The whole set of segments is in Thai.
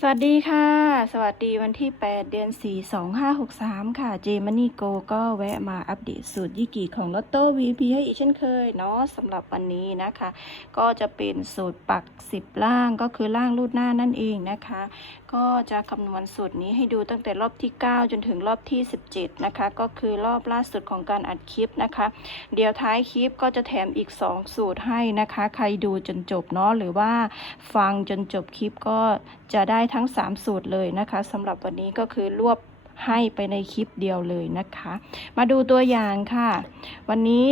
สวัสดีค่ะ สวัสดีวันที่ 8 เดือน 4 2563 ค่ะ เจมันนี่โกก็แวะมาอัปเดตสูตรยี่กี่ของลอตโต้ VP ให้อีกเช่นเคยเนาะสำหรับวันนี้นะคะ ก็จะเป็นสูตรปัก 10 ล่างก็คือล่างรูดหน้านั่นเองนะคะ ก็จะคำนวณสูตรนี้ให้ดูตั้งแต่รอบที่ 9 จนถึงรอบที่ 17 นะคะ ก็คือรอบล่าสุดของการอัดคลิปนะคะ เดี๋ยวท้ายคลิปก็จะแถมอีก 2 สูตรให้นะคะ ใครดูจนจบเนาะหรือว่าฟังจนจบคลิปก็ จะได้ทั้ง 3 สูตรเลยนะคะสำหรับวันนี้ก็คือรวบให้ไปในคลิปเดียวเลยนะคะ มาดูตัวอย่างค่ะ วันนี้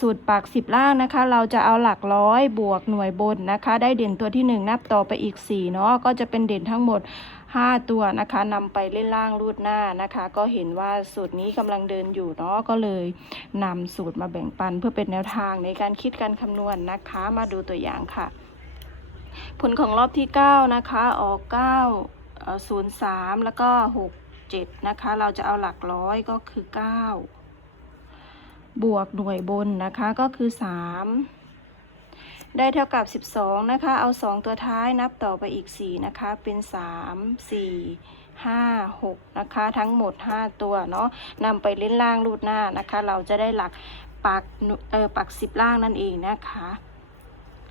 สูตรปัก10ล่างนะคะ เราจะเอาหลักร้อยบวกหน่วยบนนะคะ ได้เด่นตัวที่ 1 นับต่อไปอีก4เนาะก็จะเป็นเด่นทั้งหมด 5 ตัวนะคะนำไปเล่นล่างรูดหน้านะคะ ก็เห็นว่าสูตรนี้กำลังเดินอยู่เนาะก็เลยนำสูตรมาแบ่งปันเพื่อเป็นแนวทางในการคิดการคำนวณนะคะ มาดูตัวอย่างค่ะ ผลของรอบที่ 9 นะคะ ออก 9 03 แล้วก็ 67 นะคะ เราจะเอาหลักร้อยก็คือ 9 บวกหน่วยบนนะคะก็คือ 3 ได้เท่ากับ 12 นะคะ เอา 2 ตัวท้ายนับต่อไปอีก 4 นะคะ เป็น 3 4 5 6 นะคะ ทั้งหมด 5 ตัวเนาะนำไปเล่นล่างรูดหน้านะคะ เราจะได้หลักปักเออปัก 10 ล่างนั่นเองนะคะ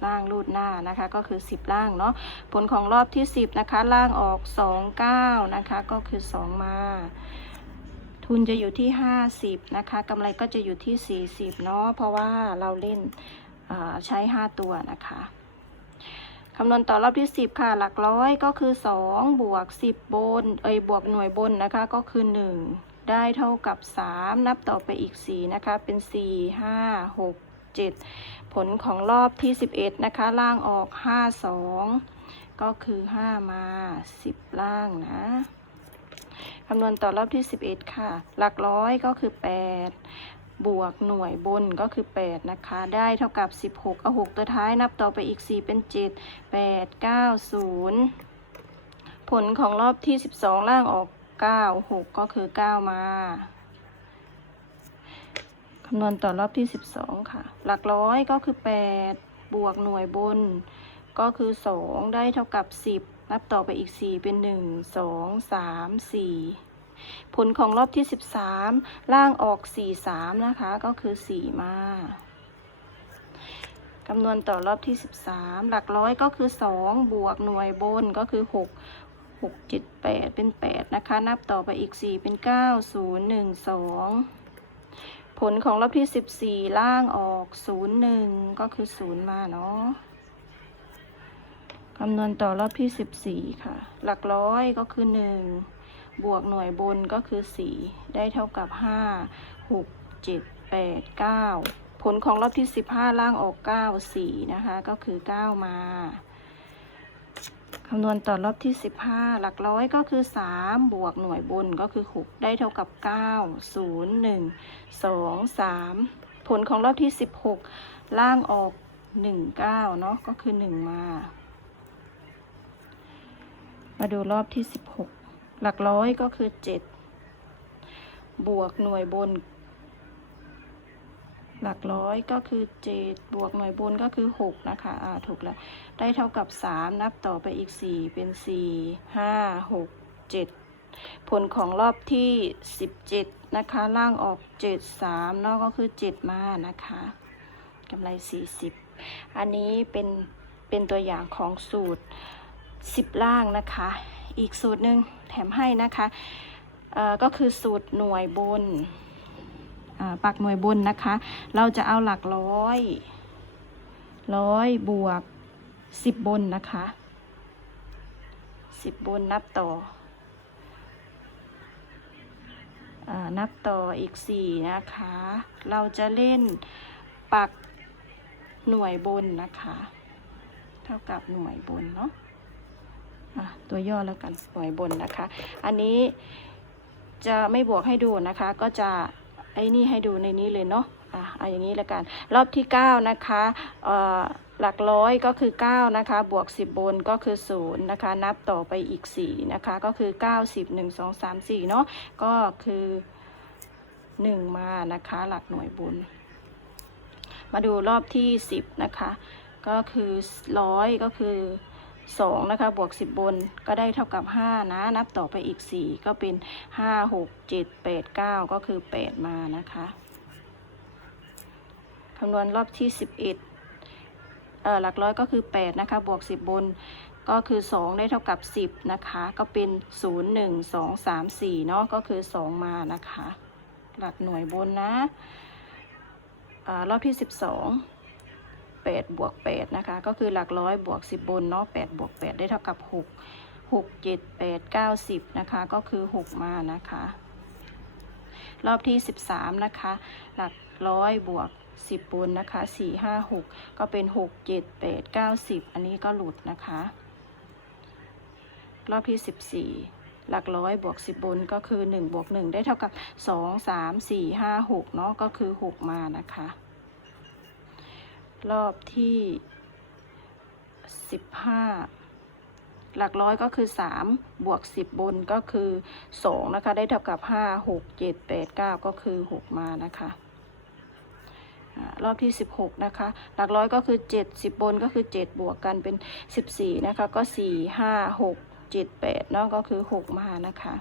ล่างรูดหน้านะคะก็คือ 10 ล่างเนาะผลของรอบที่ 10 นะคะ ล่างออก 2 9 นะคะก็คือ 2 มาทุนจะอยู่ที่ 50 นะคะกำไรก็จะอยู่ที่ 40 เนาะเพราะว่าเราเล่นใช้ 5 ตัวนะคะคำนวณต่อรอบที่ 10 ค่ะ หลักร้อยก็คือ 2 บวก 10 บน เอยบวกหน่วยบนนะคะก็คือ 1 ได้เท่ากับ 3 นับต่อไปอีก 4 นะคะ เป็น 4 5 6 7 ผลของรอบที่ 11 นะคะ ล่างออก 5 2 ก็คือ 5 มา 10 ล่างนะคำนวณต่อรอบที่ 11 ค่ะ หลักร้อยก็คือ 8 บวกหน่วยบนก็คือ 8 นะคะ ได้เท่ากับ 16 เอา 6 ตัวท้ายนับต่อไปอีก 4 เป็น 7 8 9 0ผลของรอบที่ 12 ล่างออก 9 6 ก็คือ 9 มา คำนวณต่อรอบที่ 12 ค่ะ หลักร้อยก็คือ 8 บวกหน่วยบน ก็คือ 2 ได้เท่ากับ 10 นับต่อไปอีก 4 เป็น 1 2 3 4 ผลของรอบที่ 13 ล่างออก 4 3 นะคะ ก็คือ 4 มาคำนวณต่อรอบที่ 13 หลักร้อยก็คือ 2 บวกหน่วยบนก็คือ 6 6 7 8 เป็น 8 นะคะ นับต่อไปอีก 4 เป็น 9 0 1 2 ผลของรอบที่ 14 ล่างออก 0 1 ก็คือ 0 มาเนาะคำนวณต่อรอบที่ 14 ค่ะ หลักร้อยก็คือ 1 บวกหน่วยบนก็คือ 4 ได้เท่ากับ 5 6 7 8 9 ผลของรอบที่ 15 ล่างออก 9 4 นะคะ ก็คือ 9 มา คำนวณต่อรอบที่ 15 หลักร้อยก็คือ 3 บวกหน่วยบนก็คือ 6 ได้เท่ากับ 9 0 1 2 3 ผลของรอบที่ 16 ล่างออก 1 9 เนาะก็คือ 1 มา มาดูรอบที่ 16 หลักร้อยก็คือ 7 บวกหน่วยบน หลักร้อยก็คือ 7 บวกหน่วยบนก็คือ 6 นะคะอ่าถูกแล้ว ได้เท่ากับ 3 นับต่อไปอีก 4 เป็น 4 5 6 7 ผลของรอบที่ 17 นะคะ ล่างออก 7 3 นอกก็คือ 7 มานะคะกำไร 40 อันนี้เป็นเป็นตัวอย่างของสูตร 10 ล่างนะคะ อีกสูตรหนึ่งแถมให้นะคะก็คือสูตรหน่วยบน ปักหน่วยบนนะคะ เราจะเอาหลักร้อย ร้อยบวก10บบนนะคะ10บบนนับต่ออนับต่ออีก4นะคะ เราจะเล่นปักหน่วยบนนะคะ เท่ากับหน่วยบนเนาะตัวย่อแล้วกันหน่วยบนนะคะ อันนี้จะไม่บวกให้ดูนะคะก็จะ ไอ้นี่ให้ดูในนี้เลยเนาะอะเอาอย่างนี้แล้วกัน รอบที่ 9 นะคะเอ่อหลักร้อยก็คือ 9 นะคะ บวก 10 บนก็คือ 0 นะคะ นับต่อไปอีก 4 นะคะ ก็คือ 9 10 1 2 3 4 เนาะก็คือ 1 มานะคะ หลักหน่วยบน มาดูรอบที่ 10 นะคะ ก็คือร้อยก็คือ 2 นะคะ บวก 10 บนก็ได้เท่ากับ 5 นะ นับต่อไปอีก 4 ก็เป็น 5 6 7 8 9 ก็คือ 8 มานะคะคำนวณรอบที่ 11เอ่อหลักร้อยก็คือ 8 นะคะ บวก 10 บนก็คือ 2 ได้เท่ากับ 10 นะคะ ก็เป็น 0 1 2 3 4 เนาะก็คือ 2 มานะคะ หลักหน่วยบนนะอารอบที่ 12 8 บวก 8 นะคะ ก็คือหลักร้อยบวก 10 บนเนาะ8บวก 8 ได้เท่ากับ 6 6 7 8 9 10 นะคะ ก็คือ 6 มานะคะ รอบที่ 13 นะคะ หลักร้อยบวก 10 บนนะคะ 4 5 6 ก็เป็น 6 7 8 9 10 อันนี้ก็หลุดนะคะ รอบที่ 14หลักร้อยบวก 10 บนก็คือ 1 บวก 1 ได้เท่ากับ 2 3 4 5 6 เนาะก็คือ 6 มานะคะ รอบที่15หลักร้อยก็คือ3บวก10บนก็คือ2นะคะ ได้เท่ากับ5 6 7 8 9ก็คือ6มานะคะรอบที่ 16 นะคะ หลักร้อยก็คือ 7 10 บนก็คือ 7 บวกกันเป็น 14 นะคะ ก็ 4 5 6 7 8เนาะก็คือ 6 มานะคะ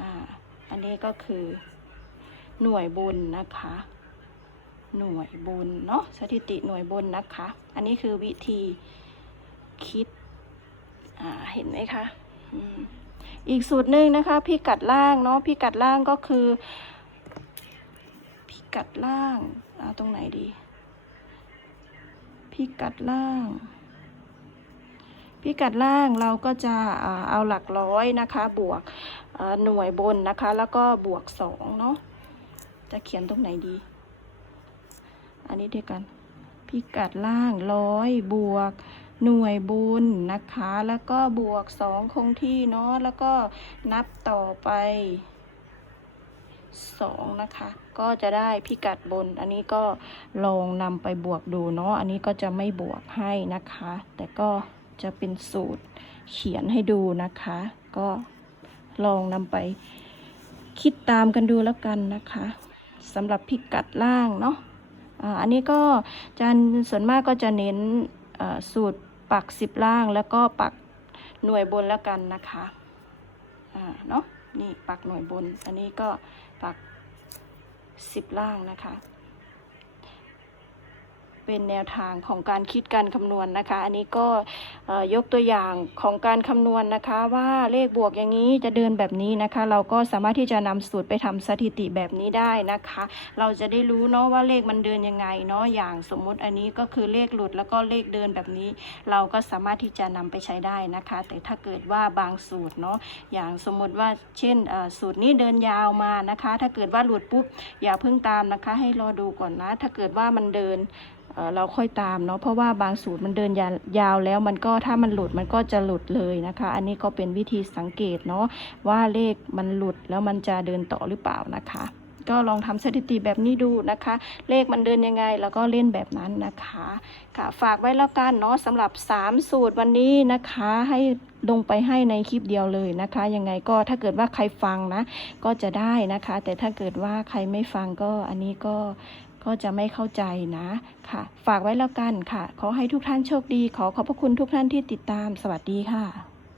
อ่าอันนี้ก็คือหน่วยบนนะคะ หน่วยบนเนาะสถิติหน่วยบนนะคะ อันนี้คือวิธีคิดเห็นไหมคะอีกสูตรหนึ่งนะคะ พิกัดล่างเนาะพิกัดล่างก็คือ พิกัดล่างเอาตรงไหนดี พิกัดล่าง พิกัดล่างเราก็จะเอาหลักร้อยนะคะ บวกหน่วยบนนะคะ แล้วก็บวกสองเนาะจะเขียนตรงไหนดี อันนี้เดียวกันพิกัดล่างร้อยบวกหน่วยบุญนะคะ แล้วก็บวกสองคงที่เนาะแล้วก็นับต่อไปสองนะคะ ก็จะได้พิกัดบน อันนี้ก็ลองนำไปบวกดูเนาะอันนี้ก็จะไม่บวกให้นะคะ แต่ก็จะเป็นสูตรเขียนให้ดูนะคะ ก็ลองนำไปคิดตามกันดูแล้วกันนะคะสำหรับพิกัดล่างเนาะ อันนี้ก็จะส่วนมากก็จะเน้นสูตรปักสิบล่างแล้วก็ปักหน่วยบนแล้วกันนะคะอ่าเนาะนี่ปักหน่วยบน อันนี้ก็ปักสิบล่างนะคะ เป็นแนวทางของการคิดการคำนวณนะคะ อันนี้ก็ยกตัวอย่างของการคำนวณนะคะ ว่าเลขบวกอย่างนี้จะเดินแบบนี้นะคะ เราก็สามารถที่จะนำสูตรไปทำสถิติแบบนี้ได้นะคะ เราจะได้รู้เนาะว่าเลขมันเดินยังไงเนาะอย่างสมมุติอันนี้ก็คือเลขหลุดแล้วก็เลขเดินแบบนี้ เราก็สามารถที่จะนำไปใช้ได้นะคะ แต่ถ้าเกิดว่าบางสูตรเนาะอย่างสมมติว่าเช่นสูตรนี้เดินยาวมานะคะ ถ้าเกิดว่าหลุดปุ๊บอย่าเพิ่งตามนะคะ ให้รอดูก่อนนะ ถ้าเกิดว่ามันเดิน เราค่อยตามเนาะเพราะว่าบางสูตรมันเดินยายาวแล้วมันก็ถ้ามันหลุดมันก็จะหลุดเลยนะคะ อันนี้ก็เป็นวิธีสังเกตเนาะว่าเลขมันหลุดแล้วมันจะเดินต่อหรือเปล่านะคะ ก็ลองทำสถิติแบบนี้ดูนะคะ เลขมันเดินยังไงแล้วก็เล่นแบบนั้นนะคะค่ะฝากไว้แล้วกันเนาะสำหรับ 3 สูตรวันนี้นะคะให้ลงไปให้ในคลิปเดียวเลยนะคะ ยังไงก็ถ้าเกิดว่าใครฟังนะ ก็จะได้นะคะ แต่ถ้าเกิดว่าใครไม่ฟังก็อันนี้ก็ ก็จะไม่เข้าใจนะค่ะ ฝากไว้แล้วกันค่ะ ขอให้ทุกท่านโชคดี ขอขอบพระคุณทุกท่านที่ติดตาม สวัสดีค่ะ